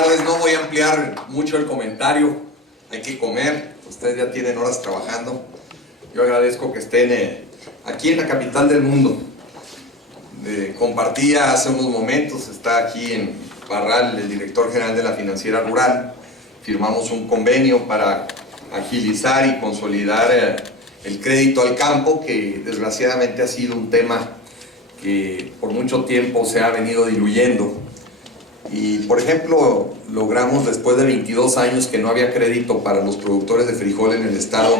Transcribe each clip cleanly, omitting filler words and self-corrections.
tardes, no voy a ampliar mucho el comentario, hay que comer, ustedes ya tienen horas trabajando. Yo agradezco que estén aquí en la capital del mundo. Compartía hace unos momentos, está aquí en Parral el director general de la Financiera Rural. Firmamos un convenio para agilizar y consolidar el crédito al campo, que desgraciadamente ha sido un tema que por mucho tiempo se ha venido diluyendo. Y por ejemplo, logramos después de 22 años que no había crédito para los productores de frijol en el estado,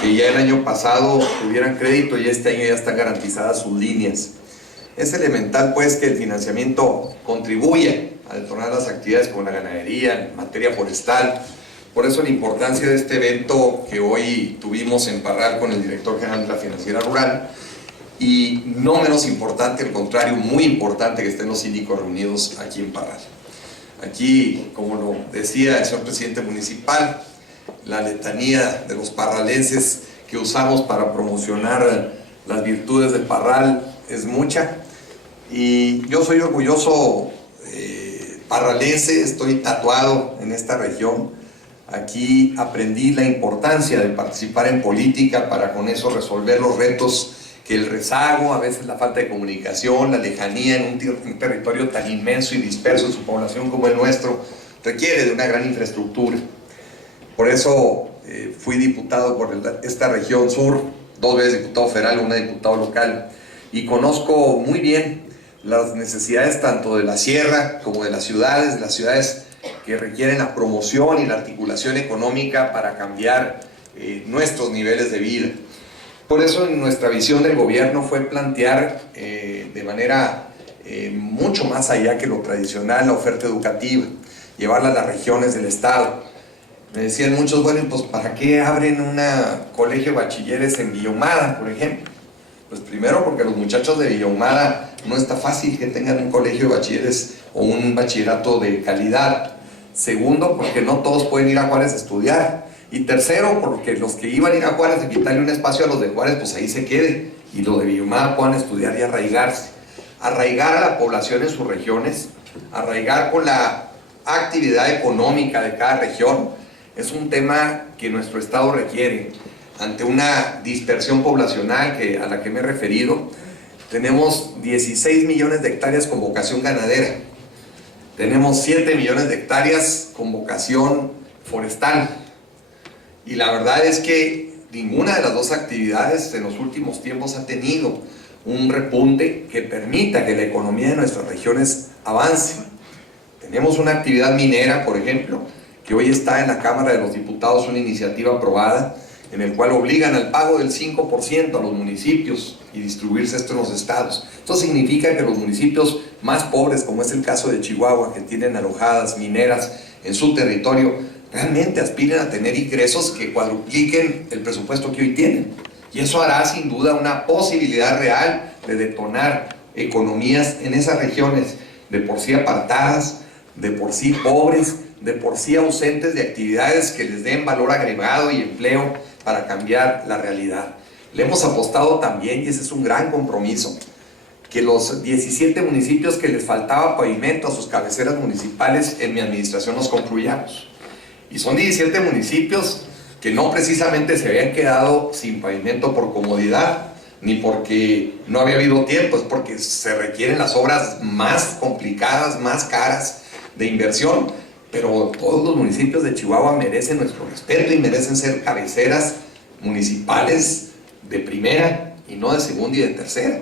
que ya el año pasado tuvieran crédito y este año ya están garantizadas sus líneas. Es elemental pues que el financiamiento contribuya a detonar las actividades como la ganadería, en materia forestal. Por eso la importancia de este evento que hoy tuvimos en Parral con el director general de la Financiera Rural. Y no menos importante, al contrario, muy importante que estén los síndicos reunidos aquí en Parral. Aquí, como lo decía el señor presidente municipal, la letanía de los parralenses que usamos para promocionar las virtudes de Parral es mucha. Y yo soy orgulloso parralense, estoy tatuado en esta región. Aquí aprendí la importancia de participar en política para con eso resolver los retos que el rezago, a veces la falta de comunicación, la lejanía en un territorio tan inmenso y disperso en su población como el nuestro, requiere de una gran infraestructura. Por eso fui diputado por esta región sur, 2 veces diputado federal, 1 diputado local, y conozco muy bien las necesidades tanto de la sierra como de las ciudades que requieren la promoción y la articulación económica para cambiar nuestros niveles de vida. Por eso nuestra visión del gobierno fue plantear de manera mucho más allá que lo tradicional la oferta educativa, llevarla a las regiones del estado. Me decían muchos, bueno, pues ¿para qué abren un colegio de bachilleres en Villa Ahumada, por ejemplo? Pues primero porque los muchachos de Villa Ahumada no está fácil que tengan un colegio de bachilleres o un bachillerato de calidad. Segundo, porque no todos pueden ir a Juárez a estudiar. Y tercero, porque los que iban a ir a Juárez y quitarle un espacio a los de Juárez, pues ahí se quede. Y los de Villa Ahumada puedan estudiar y arraigarse. Arraigar a la población en sus regiones, arraigar con la actividad económica de cada región, es un tema que nuestro estado requiere. Ante una dispersión poblacional a la que me he referido, tenemos 16 millones de hectáreas con vocación ganadera. Tenemos 7 millones de hectáreas con vocación forestal. Y la verdad es que ninguna de las dos actividades en los últimos tiempos ha tenido un repunte que permita que la economía de nuestras regiones avance. Tenemos una actividad minera, por ejemplo, que hoy está en la Cámara de los Diputados, una iniciativa aprobada, en el cual obligan al pago del 5% a los municipios y distribuirse esto en los estados. Esto significa que los municipios más pobres, como es el caso de Chihuahua, que tienen alojadas mineras en su territorio, realmente aspiren a tener ingresos que cuadrupliquen el presupuesto que hoy tienen. Y eso hará sin duda una posibilidad real de detonar economías en esas regiones, de por sí apartadas, de por sí pobres, de por sí ausentes de actividades que les den valor agregado y empleo para cambiar la realidad. Le hemos apostado también, y ese es un gran compromiso, que los 17 municipios que les faltaba pavimento a sus cabeceras municipales en mi administración los concluyamos. Y son 17 municipios que no precisamente se habían quedado sin pavimento por comodidad, ni porque no había habido tiempo, es porque se requieren las obras más complicadas, más caras de inversión, pero todos los municipios de Chihuahua merecen nuestro respeto y merecen ser cabeceras municipales de primera y no de segunda y de tercera,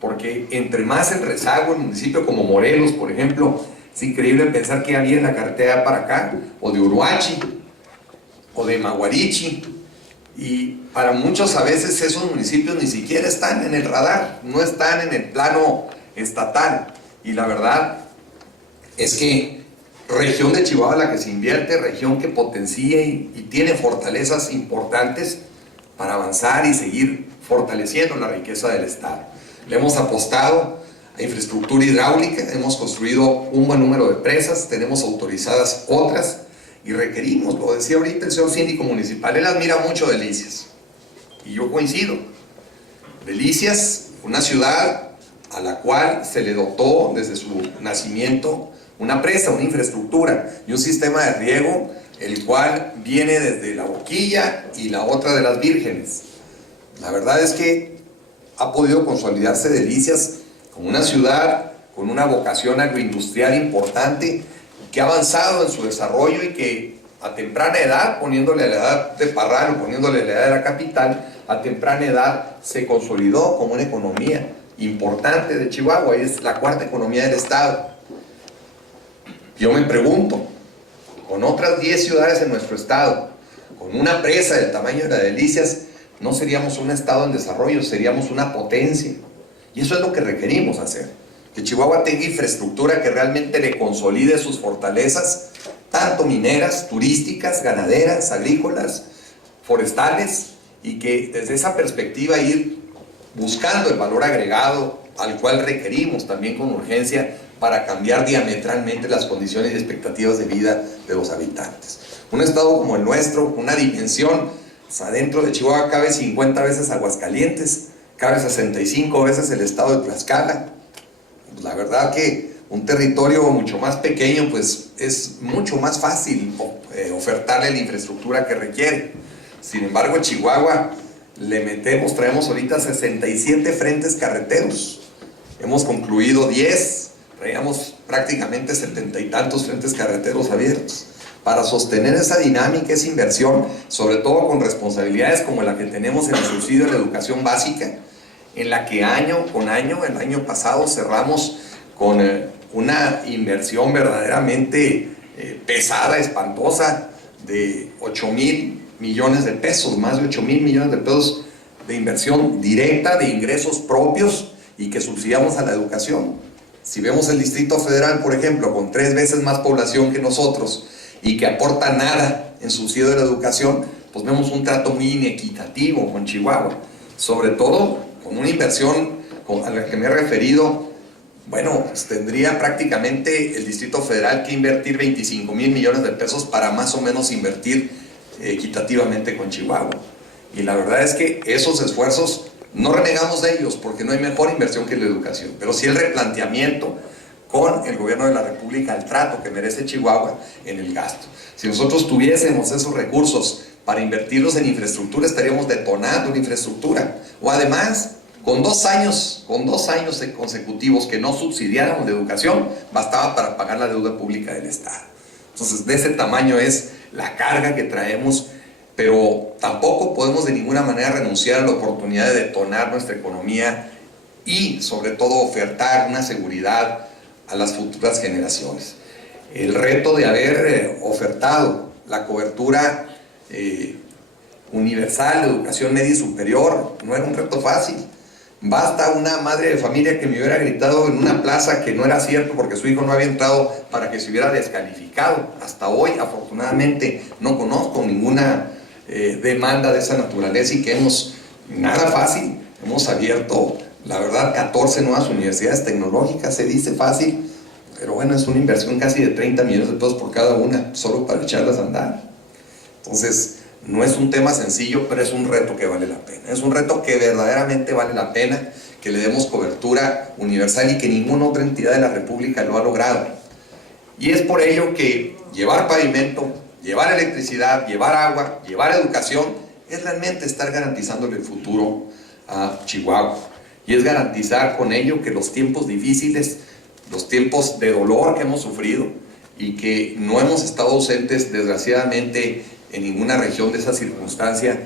porque entre más el rezago en municipios como Morelos, por ejemplo, es increíble pensar que había en la carretera para acá, o de Uruachi, o de Maguarichi, y para muchos a veces esos municipios ni siquiera están en el radar, no están en el plano estatal, y la verdad es que región de Chihuahua la que se invierte, región que potencia y tiene fortalezas importantes para avanzar y seguir fortaleciendo la riqueza del estado. Le hemos apostado a infraestructura hidráulica, hemos construido un buen número de presas, tenemos autorizadas otras y requerimos, lo decía ahorita el señor síndico municipal, él admira mucho Delicias y yo coincido. Delicias, una ciudad a la cual se le dotó desde su nacimiento una presa, una infraestructura y un sistema de riego, el cual viene desde la Boquilla y la otra de las Vírgenes. La verdad es que ha podido consolidarse Delicias como una ciudad con una vocación agroindustrial importante, que ha avanzado en su desarrollo y que a temprana edad, poniéndole a la edad de Parral o poniéndole a la edad de la capital, a temprana edad se consolidó como una economía importante de Chihuahua, y es la cuarta economía del estado. Yo me pregunto, con otras 10 ciudades en nuestro estado, con una presa del tamaño de la Delicias, no seríamos un estado en desarrollo, seríamos una potencia. Y eso es lo que requerimos hacer, que Chihuahua tenga infraestructura que realmente le consolide sus fortalezas, tanto mineras, turísticas, ganaderas, agrícolas, forestales, y que desde esa perspectiva ir buscando el valor agregado al cual requerimos también con urgencia para cambiar diametralmente las condiciones y expectativas de vida de los habitantes. Un estado como el nuestro, una dimensión, pues adentro de Chihuahua cabe 50 veces Aguascalientes, cabe 65 veces el estado de Tlaxcala. Pues la verdad que un territorio mucho más pequeño, pues es mucho más fácil ofertarle la infraestructura que requiere. Sin embargo, Chihuahua traemos ahorita 67 frentes carreteros. Hemos concluido 10, traíamos prácticamente 70 y tantos frentes carreteros abiertos. Para sostener esa dinámica, esa inversión, sobre todo con responsabilidades como la que tenemos en el subsidio de la educación básica, en la que año con año, el año pasado cerramos con una inversión verdaderamente pesada, espantosa, de 8,000 millones de pesos, más de 8,000 millones de pesos de inversión directa, de ingresos propios, y que subsidiamos a la educación. Si vemos el Distrito Federal, por ejemplo, con 3 veces más población que nosotros, y que aporta nada en subsidio de la educación, pues vemos un trato muy inequitativo con Chihuahua, sobre todo con una inversión a la que me he referido. Bueno, pues tendría prácticamente el Distrito Federal que invertir 25,000 millones de pesos para más o menos invertir equitativamente con Chihuahua. Y la verdad es que esos esfuerzos no renegamos de ellos, porque no hay mejor inversión que la educación, pero sí el replanteamiento con el gobierno de la República, el trato que merece Chihuahua en el gasto. Si nosotros tuviésemos esos recursos para invertirlos en infraestructura, estaríamos detonando una infraestructura. O además, con dos años consecutivos que no subsidiáramos la educación, bastaba para pagar la deuda pública del Estado. Entonces, de ese tamaño es la carga que traemos, pero tampoco podemos de ninguna manera renunciar a la oportunidad de detonar nuestra economía y, sobre todo, ofertar una seguridad a las futuras generaciones. El reto de haber ofertado la cobertura universal de educación media y superior no era un reto fácil. Basta una madre de familia que me hubiera gritado en una plaza que no era cierto porque su hijo no había entrado para que se hubiera descalificado. Hasta hoy, afortunadamente, no conozco ninguna demanda de esa naturaleza, y que nada fácil, hemos abierto, la verdad, 14 nuevas universidades tecnológicas. Se dice fácil, pero bueno, es una inversión casi de 30 millones de pesos por cada una, solo para echarlas a andar. Entonces, no es un tema sencillo, pero es un reto que vale la pena. Es un reto que verdaderamente vale la pena que le demos cobertura universal, y que ninguna otra entidad de la República lo ha logrado. Y es por ello que llevar pavimento, llevar electricidad, llevar agua, llevar educación, es realmente estar garantizándole el futuro a Chihuahua. Y es garantizar con ello que los tiempos difíciles, los tiempos de dolor que hemos sufrido, y que no hemos estado ausentes, desgraciadamente, en ninguna región de esa circunstancia,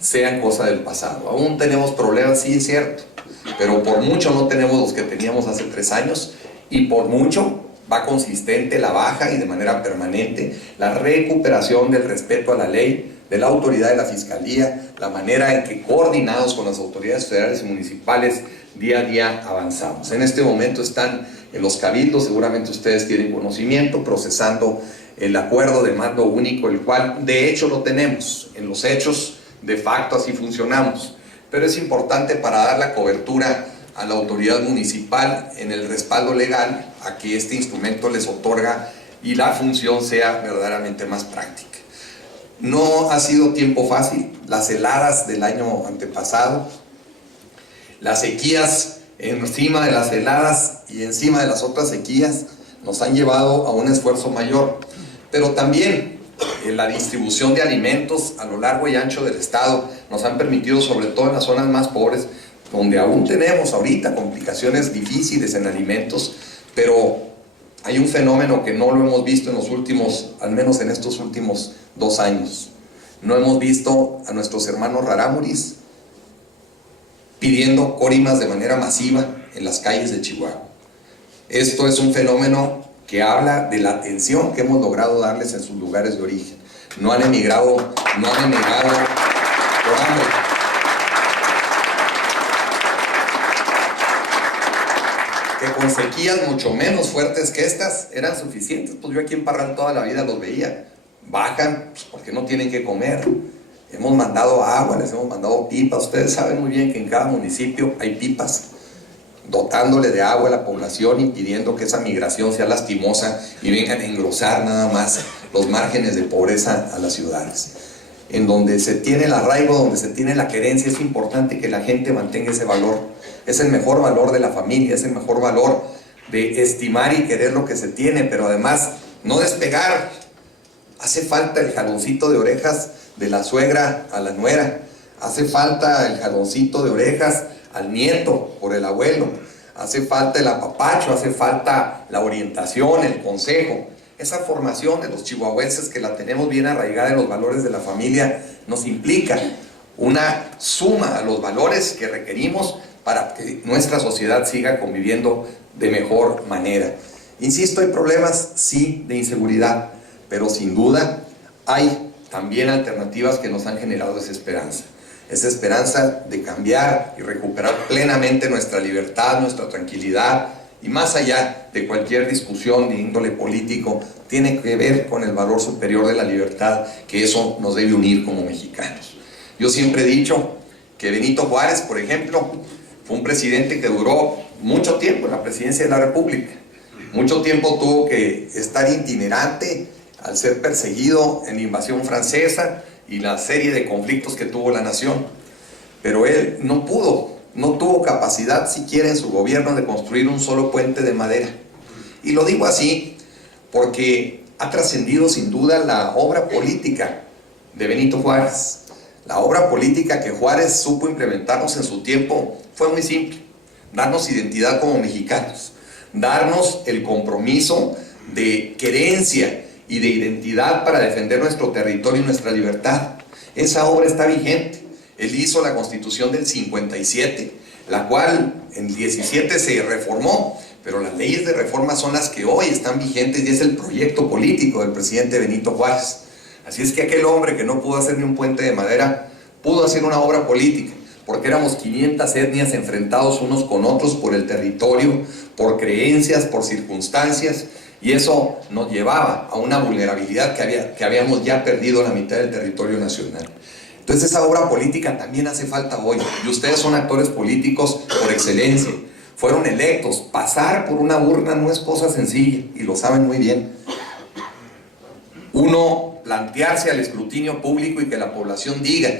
sean cosa del pasado. Aún tenemos problemas, sí es cierto, pero por mucho no tenemos los que teníamos hace 3 años, y por mucho va consistente la baja y de manera permanente la recuperación del respeto a la ley, de la autoridad de la Fiscalía, la manera en que, coordinados con las autoridades federales y municipales, día a día avanzamos. En este momento están en los cabildos, seguramente ustedes tienen conocimiento, procesando el acuerdo de mando único, el cual de hecho lo tenemos. En los hechos, de facto, así funcionamos, pero es importante para dar la cobertura a la autoridad municipal en el respaldo legal a que este instrumento les otorga, y la función sea verdaderamente más práctica. No ha sido tiempo fácil. Las heladas del año antepasado, las sequías encima de las heladas y encima de las otras sequías, nos han llevado a un esfuerzo mayor, pero también la distribución de alimentos a lo largo y ancho del estado nos han permitido, sobre todo en las zonas más pobres, donde aún tenemos ahorita complicaciones difíciles en alimentos, pero hay un fenómeno que no lo hemos visto en los últimos, al menos en estos últimos 2 años. No hemos visto a nuestros hermanos rarámuris pidiendo córimas de manera masiva en las calles de Chihuahua. Esto es un fenómeno que habla de la atención que hemos logrado darles en sus lugares de origen. No han emigrado por hambre. Que con sequías mucho menos fuertes que estas eran suficientes. Pues yo aquí en Parral toda la vida los veía. Bajan pues porque no tienen que comer. Hemos mandado agua, les hemos mandado pipas. Ustedes saben muy bien que en cada municipio hay pipas, dotándole de agua a la población, impidiendo que esa migración sea lastimosa y vengan a engrosar nada más los márgenes de pobreza a las ciudades. En donde se tiene el arraigo, donde se tiene la querencia, es importante que la gente mantenga ese valor. Es el mejor valor de la familia, es el mejor valor de estimar y querer lo que se tiene, pero además no despegar. Hace falta el jaloncito de orejas de la suegra a la nuera, hace falta el jaloncito de orejas al nieto por el abuelo, hace falta el apapacho, hace falta la orientación, el consejo. Esa formación de los chihuahuenses, que la tenemos bien arraigada en los valores de la familia, nos implica una suma a los valores que requerimos para que nuestra sociedad siga conviviendo de mejor manera. Insisto, hay problemas, sí, de inseguridad, pero sin duda hay también alternativas que nos han generado esa esperanza de cambiar y recuperar plenamente nuestra libertad, nuestra tranquilidad, y más allá de cualquier discusión de índole político, tiene que ver con el valor superior de la libertad, que eso nos debe unir como mexicanos. Yo siempre he dicho que Benito Juárez, por ejemplo, fue un presidente que duró mucho tiempo en la presidencia de la República. Mucho tiempo tuvo que estar itinerante al ser perseguido en la invasión francesa y la serie de conflictos que tuvo la nación. Pero él no tuvo capacidad siquiera en su gobierno de construir un solo puente de madera. Y lo digo así porque ha trascendido sin duda la obra política de Benito Juárez. La obra política que Juárez supo implementarnos en su tiempo fue muy simple: darnos identidad como mexicanos, darnos el compromiso de querencia y de identidad para defender nuestro territorio y nuestra libertad. Esa obra está vigente. Él hizo la Constitución del 57, la cual en el 17 se reformó, pero las leyes de reforma son las que hoy están vigentes y es el proyecto político del presidente Benito Juárez. Así es que aquel hombre que no pudo hacer ni un puente de madera, pudo hacer una obra política, porque éramos 500 etnias enfrentados unos con otros por el territorio, por creencias, por circunstancias, y eso nos llevaba a una vulnerabilidad que habíamos ya perdido la mitad del territorio nacional. Entonces esa obra política también hace falta hoy, y ustedes son actores políticos por excelencia, fueron electos. Pasar por una urna no es cosa sencilla, y lo saben muy bien. Uno plantearse al escrutinio público y que la población diga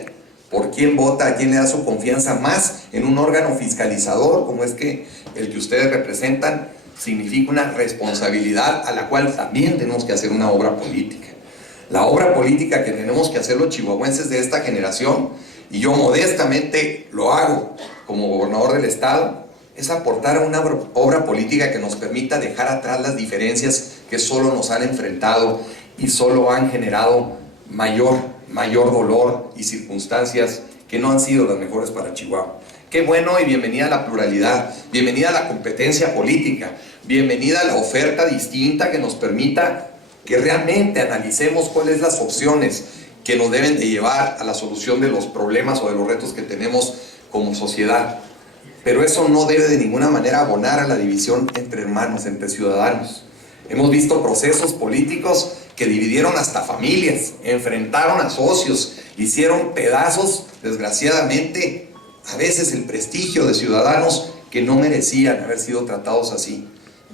por quién vota, a quién le da su confianza, más en un órgano fiscalizador como es que el que ustedes representan, significa una responsabilidad a la cual también tenemos que hacer una obra política. La obra política que tenemos que hacer los chihuahuenses de esta generación, y yo modestamente lo hago como gobernador del estado, es aportar a una obra política que nos permita dejar atrás las diferencias que solo nos han enfrentado y solo han generado mayor dolor y circunstancias que no han sido las mejores para Chihuahua. Qué bueno, y bienvenida a la pluralidad, bienvenida a la competencia política, bienvenida a la oferta distinta que nos permita que realmente analicemos cuáles son las opciones que nos deben de llevar a la solución de los problemas o de los retos que tenemos como sociedad. Pero eso no debe de ninguna manera abonar a la división entre hermanos, entre ciudadanos. Hemos visto procesos políticos que dividieron hasta familias, enfrentaron a socios, hicieron pedazos, desgraciadamente, a veces el prestigio de ciudadanos que no merecían haber sido tratados así.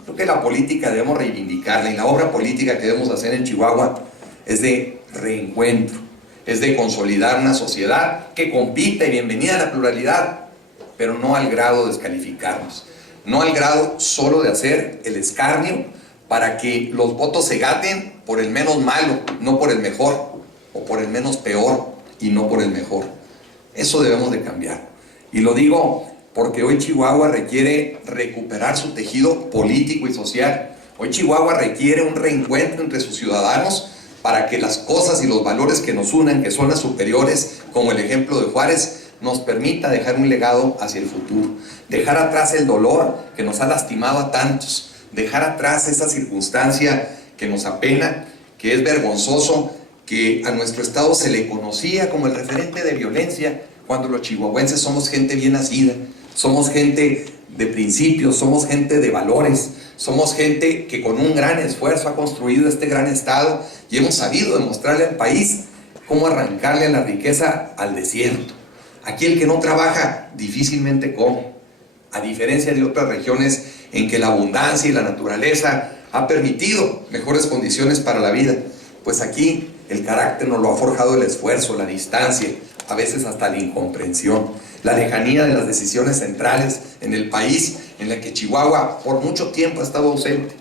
Creo que la política debemos reivindicarla, y la obra política que debemos hacer en Chihuahua es de reencuentro, es de consolidar una sociedad que compita, y bienvenida a la pluralidad, pero no al grado de descalificarnos, no al grado solo de hacer el escarnio para que los votos se ganen por el menos malo, no por el mejor, o por el menos peor y no por el mejor. Eso debemos de cambiar. Y lo digo porque hoy Chihuahua requiere recuperar su tejido político y social. Hoy Chihuahua requiere un reencuentro entre sus ciudadanos para que las cosas y los valores que nos unen, que son las superiores, como el ejemplo de Juárez, nos permita dejar un legado hacia el futuro. Dejar atrás el dolor que nos ha lastimado a tantos. Dejar atrás esa circunstancia que nos apena, que es vergonzoso, que a nuestro estado se le conocía como el referente de violencia, cuando los chihuahuenses somos gente bien nacida, somos gente de principios, somos gente de valores, somos gente que con un gran esfuerzo ha construido este gran estado y hemos sabido demostrarle al país cómo arrancarle la riqueza al desierto. Aquí el que no trabaja difícilmente come, a diferencia de otras regiones en que la abundancia y la naturaleza ha permitido mejores condiciones para la vida. Pues aquí el carácter nos lo ha forjado el esfuerzo, la distancia, a veces hasta la incomprensión, la lejanía de las decisiones centrales en el país, en la que Chihuahua por mucho tiempo ha estado ausente.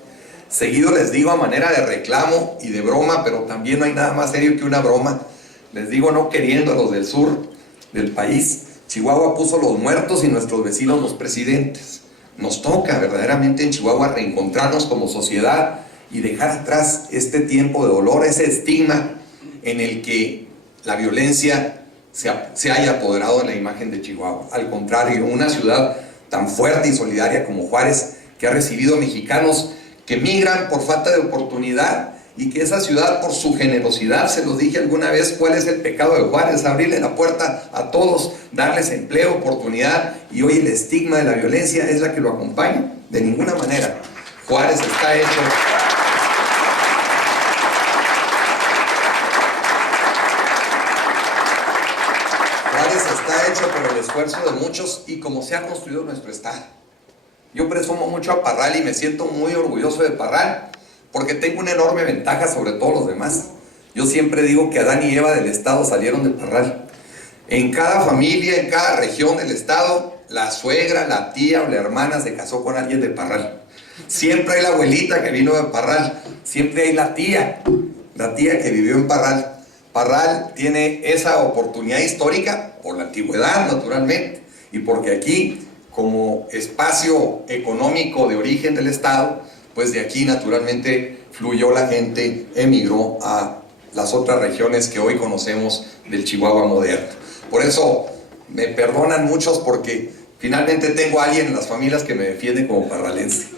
Seguido les digo a manera de reclamo y de broma, pero también no hay nada más serio que una broma, les digo no queriendo a los del sur del país, Chihuahua puso los muertos y nuestros vecinos los presidentes. Nos toca verdaderamente en Chihuahua reencontrarnos como sociedad y dejar atrás este tiempo de dolor, ese estigma en el que la violencia se haya apoderado de la imagen de Chihuahua. Al contrario, una ciudad tan fuerte y solidaria como Juárez, que ha recibido mexicanos que migran por falta de oportunidad, y que esa ciudad, por su generosidad, se los dije alguna vez, cuál es el pecado de Juárez: abrirle la puerta a todos, darles empleo, oportunidad, y hoy el estigma de la violencia es la que lo acompaña. De ninguna manera. Juárez está hecho... Juárez está hecho por el esfuerzo de muchos y como se ha construido nuestro estado. Yo presumo mucho a Parral y me siento muy orgulloso de Parral, porque tengo una enorme ventaja sobre todos los demás. Yo siempre digo que Adán y Eva del estado salieron de Parral. En cada familia, en cada región del estado, la suegra, la tía o la hermana se casó con alguien de Parral. Siempre hay la abuelita que vino de Parral, siempre hay la tía que vivió en Parral. Parral tiene esa oportunidad histórica por la antigüedad, naturalmente, y porque aquí, como espacio económico de origen del estado, pues de aquí naturalmente fluyó la gente, emigró a las otras regiones que hoy conocemos del Chihuahua moderno. Por eso me perdonan muchos, porque finalmente tengo a alguien en las familias que me defiende como parralense.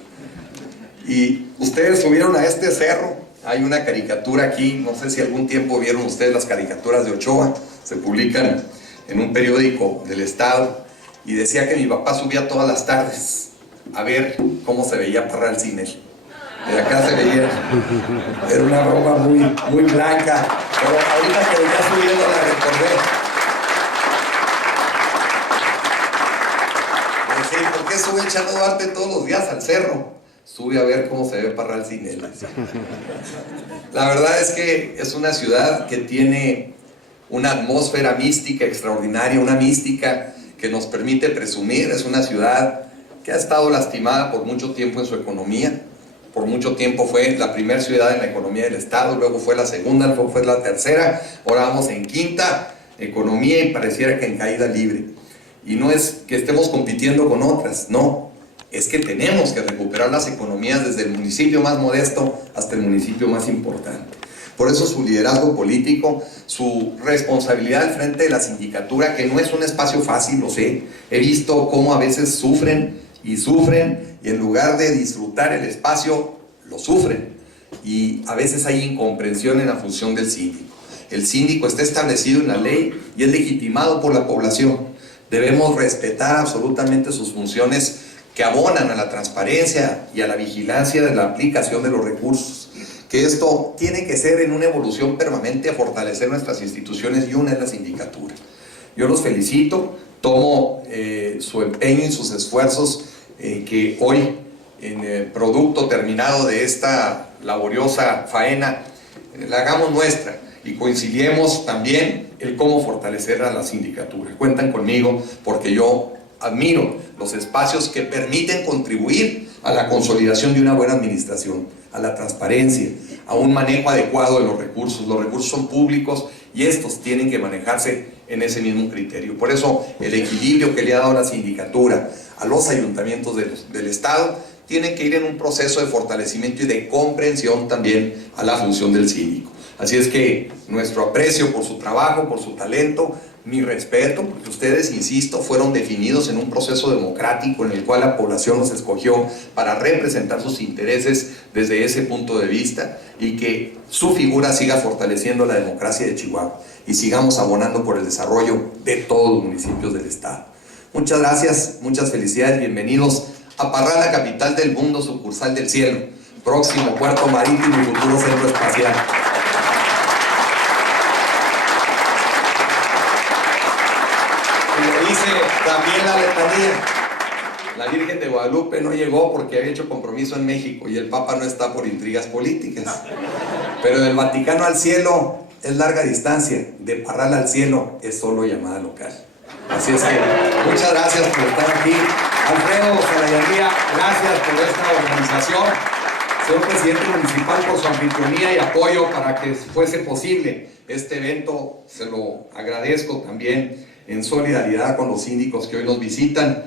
Y ustedes subieron a este cerro, hay una caricatura aquí, no sé si algún tiempo vieron ustedes las caricaturas de Ochoa, se publican en un periódico del estado, y decía que mi papá subía todas las tardes a ver cómo se veía Parral sin él. De acá se veía, era una ropa muy blanca, pero ahorita que venía subiendo la recordé. Decir, ¿por qué sube Chano Duarte todos los días al cerro? Sube a ver cómo se ve Parral sin él. La verdad es que es una ciudad que tiene una atmósfera mística extraordinaria, una mística que nos permite presumir. Es una ciudad que ha estado lastimada por mucho tiempo en su economía. Por mucho tiempo fue la primera ciudad en la economía del estado, luego fue la segunda, luego fue la tercera, ahora vamos en quinta economía y pareciera que en caída libre. Y no es que estemos compitiendo con otras, no, es que tenemos que recuperar las economías desde el municipio más modesto hasta el municipio más importante. Por eso su liderazgo político, su responsabilidad al frente de la sindicatura, que no es un espacio fácil, lo sé, he visto cómo a veces sufren, y en lugar de disfrutar el espacio, lo sufren. Y a veces hay incomprensión en la función del síndico. El síndico está establecido en la ley y es legitimado por la población. Debemos respetar absolutamente sus funciones que abonan a la transparencia y a la vigilancia de la aplicación de los recursos. Que esto tiene que ser en una evolución permanente a fortalecer nuestras instituciones, y una es la sindicatura. Yo los felicito. Tomo su empeño y sus esfuerzos que hoy, en el producto terminado de esta laboriosa faena, la hagamos nuestra y coincidimos también en cómo fortalecer a la sindicatura. Cuentan conmigo porque yo admiro los espacios que permiten contribuir a la consolidación de una buena administración, a la transparencia, a un manejo adecuado de los recursos. Los recursos son públicos y estos tienen que manejarse en ese mismo criterio. Por eso el equilibrio que le ha dado la sindicatura a los ayuntamientos del Estado tiene que ir en un proceso de fortalecimiento y de comprensión también a la función del síndico. Así es que nuestro aprecio por su trabajo, por su talento, mi respeto, porque ustedes, insisto, fueron definidos en un proceso democrático en el cual la población los escogió para representar sus intereses desde ese punto de vista, y que su figura siga fortaleciendo la democracia de Chihuahua y sigamos abonando por el desarrollo de todos los municipios del estado. Muchas gracias, muchas felicidades, bienvenidos a Parral, la capital del mundo, sucursal del cielo, próximo puerto marítimo y futuro centro espacial. Dice también la letanía: la Virgen de Guadalupe no llegó porque había hecho compromiso en México y el Papa no está por intrigas políticas. Pero del Vaticano al cielo es larga distancia, de Parral al cielo es solo llamada local. Así es que muchas gracias por estar aquí. Alfredo Salayanría, gracias por esta organización. Señor presidente municipal, por su anfitrionía y apoyo para que fuese posible este evento, se lo agradezco también en solidaridad con los síndicos que hoy nos visitan.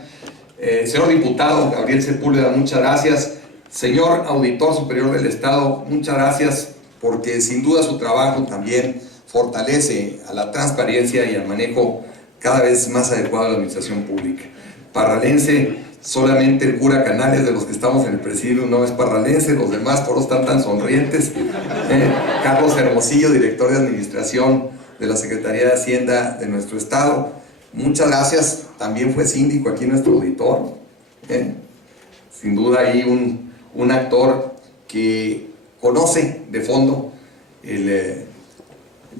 Señor diputado Gabriel Sepúlveda, muchas gracias. Señor auditor superior del Estado, muchas gracias, porque sin duda su trabajo también fortalece a la transparencia y al manejo cada vez más adecuado de la administración pública. Parralense, solamente el cura Canales, de los que estamos en el presidio, no es parralense, los demás todos están tan sonrientes. Carlos Hermosillo, director de administración de la Secretaría de Hacienda de nuestro estado, muchas gracias. También fue síndico aquí nuestro auditor, sin duda ahí un actor que conoce de fondo el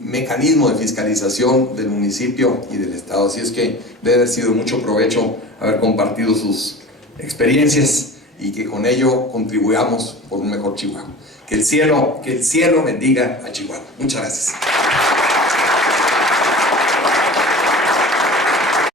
mecanismo de fiscalización del municipio y del estado. Así es que debe haber sido de mucho provecho haber compartido sus experiencias y que con ello contribuyamos por un mejor Chihuahua. Que el cielo bendiga a Chihuahua. Muchas gracias.